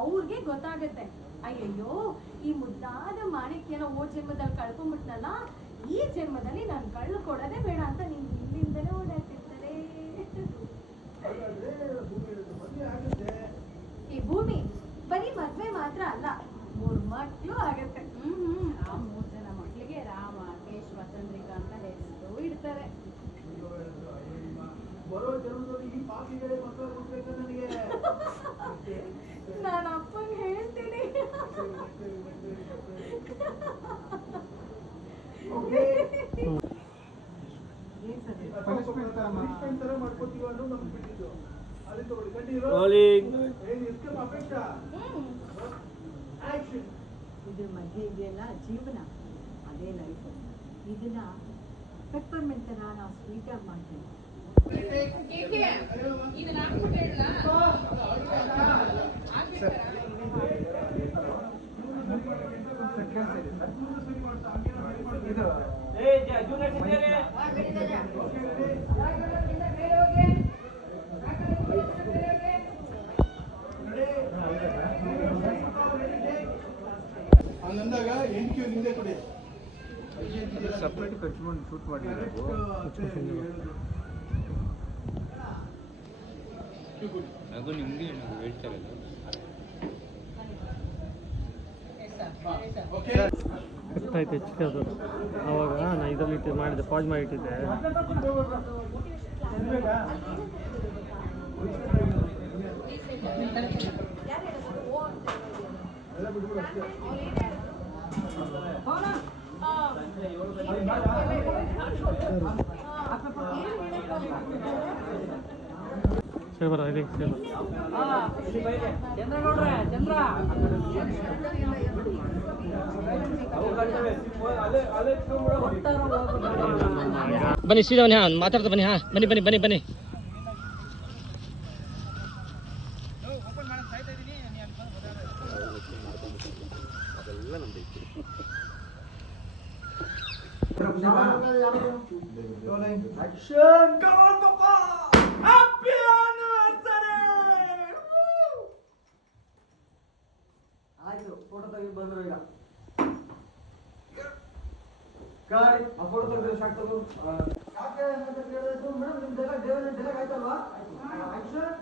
ಅವ್ರಿಗೆ ಗೊತ್ತಾಗತ್ತೆ, ಅಯ್ಯಯ್ಯೋ ಈ ಮುದ್ದಾದ ಮಾಣಿಕ್ಯನ ಜನ್ಮದಲ್ಲಿ ಕಳ್ಕೊಂಡ್ಬಿಟ್ನಲ್ಲ, ಈ ಜನ್ಮದಲ್ಲಿ ನಾನು ಕಳ್ಳು ಕೊಡೋದೇ ಬೇಡ ಅಂತ ನೀನ್ ಹಿಂದಿಂದಲೇ ಓಡಾಡ್ತಿರ್ತಾರೆ. ಈ ಭೂಮಿ ಬರೀ ಮದ್ವೆ ಮಾತ್ರ ಅಲ್ಲ, 3 ಮಕ್ಳು ಆಗತ್ತೆ. ಆ 3 ಜನ ಮಕ್ಳಿಗೆ ರಾಮ, ಕೇಶವ, ಚಂದ್ರಿಕಾ ಅಂತ ಹೆಸರು ಇಡ್ತಾರೆ. ನಾನು ಅಪ್ಪಂಗೆ ಹೇಳ್ತೀನಿ. ಇದ್ರ ಮಧ್ಯೆ ಇದೆಯಲ್ಲ ಜೀವನ, ಅದೇ ಲೈಫ್. ಇದನ್ನ ಪೆಪ್ಪರ್ಮೆಂಟ್ ತರ ನಾವು ಸ್ವೀಟ್ ಆಗಿ ಮಾಡ್ತೇವೆ. ಹಂಗಂದಾಗ ಎಂಟು ನಿಂದೆ ಕೊಡಿ. ಸಪ್ರೇಟ್ ಕಟ್ಕೊಂಡು ಶೂಟ್ ಮಾಡಿದ್ರು. ಅದು ನಿಮಗೆ ಹೇಳ್ತಾರೆ. ಗೊತ್ತಾಯ್ತು ಹೆಚ್ಚಿಗೆ ಅದು. ಅವಾಗ ನಾನು ಇದರಲ್ಲಿ ಮಾಡಿದ್ದೆ, ಪಾಸ್ ಮಾಡಿಟ್ಟಿದ್ದೆ. ಸರಿ ಬರ ಇಲ್ಲಿ ಬನ್ನಿ, ಸೀದಾ ಬನ್ನಿ. ಹಾಂ ಮಾತಾಡ್ತಾ ಬನ್ನಿ. ಹಾಂ ಬನ್ನಿ ಬನ್ನಿ ಬನ್ನಿ ಬನ್ನಿ. ಆಯ್ತು, ಫೋಟೋ ತೆಗೆದು ಬಂದ್ರು. ಈಗ ಗಾಡಿ ಆ ಫೋಟೋ ತೆಗೆದು ಶಾಕ್ ತಗೋ. ಯಾಕೆ ಅಂತ ಕೇಳಿದ್ರು ಮೇಡಮ್, ನಿಮ್ದೆಲ್ಲ ಡೈಲಾಗ್ ಆಯ್ತಲ್ವಾ? ಆಕ್ಷನ್.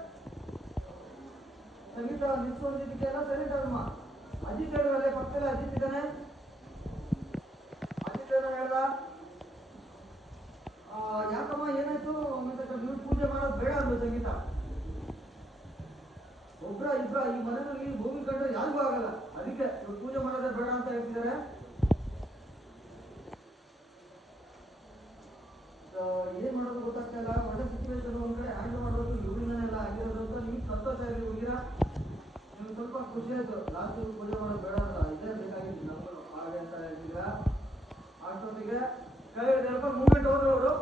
ಸಂಗೀತ ನಿಲ್ಸೋದಿದ್ದಕ್ಕೆಲ್ಲ ಸೈಲೆಂಟ್ ಆಗಮ್ಮ. ಅಜಿತ್ ಹೇಳಿದ್ರೆ ಪಕ್ಕದಲ್ಲಿ ಅಜಿತ್ ಇದ್ದಾನೆ. ಅಜಿತ್ ಏನೋ ಹೇಳ್ದ, ಯಾಕಮ್ಮ ಏನಾಯ್ತು ಅಂತ ನೀವು ಪೂಜೆ ಮಾಡೋದು ಬೇಡ ಅಂದ್ರು ಸಂಗೀತ. ಒಬ್ರ ಇಬ್ರ ಈ ಮನೆಯಲ್ಲಿ ಭೂಮಿ ಕಂಡ್ರೆ ಯಾರಿಗೂ ಆಗಲ್ಲ, ಅದಕ್ಕೆ ಪೂಜೆ ಮಾಡೋದೇ ಬೇಡ ಅಂತ ಹೇಳ್ತಿದ್ದಾರೆ. ಏನ್ ಮಾಡೋದು ಗೊತ್ತಾಗ್ತಾ ಇಲ್ಲ. ಒಳ್ಳೆ ಸಿಚುವೇಶನ್ ಒಂದ್ ಕಡೆ ಹ್ಯಾಂಡಲ್ ಮಾಡೋದು ಇವರಿಂದನೆಲ್ಲ ಆಗಿರೋದು ಅಂತ ನೀವು ಸಂತೋಷ ಆಗಿ ಹೋಗಿರ. ನಿಮ್ಗೆ ಸ್ವಲ್ಪ ಖುಷಿ ಆಯ್ತು. ಲಾಸ್ಟ್ ಪೂಜೆ ಮಾಡೋದು ಬೇಡ ಅಂತ ಇದೇ ಬೇಕಾಗಿತ್ತು ನಮ್ಗೆ ಹಾಗೆ ಅಂತ ಹೇಳ್ತಿದ್ರ. ಅಷ್ಟೊತ್ತಿಗೆ ಕೈ 2 ರೂಪಾಯಿ ಮೂವ್ಮೆಂಟ್ ಹೋದ್ರು ಅವರು.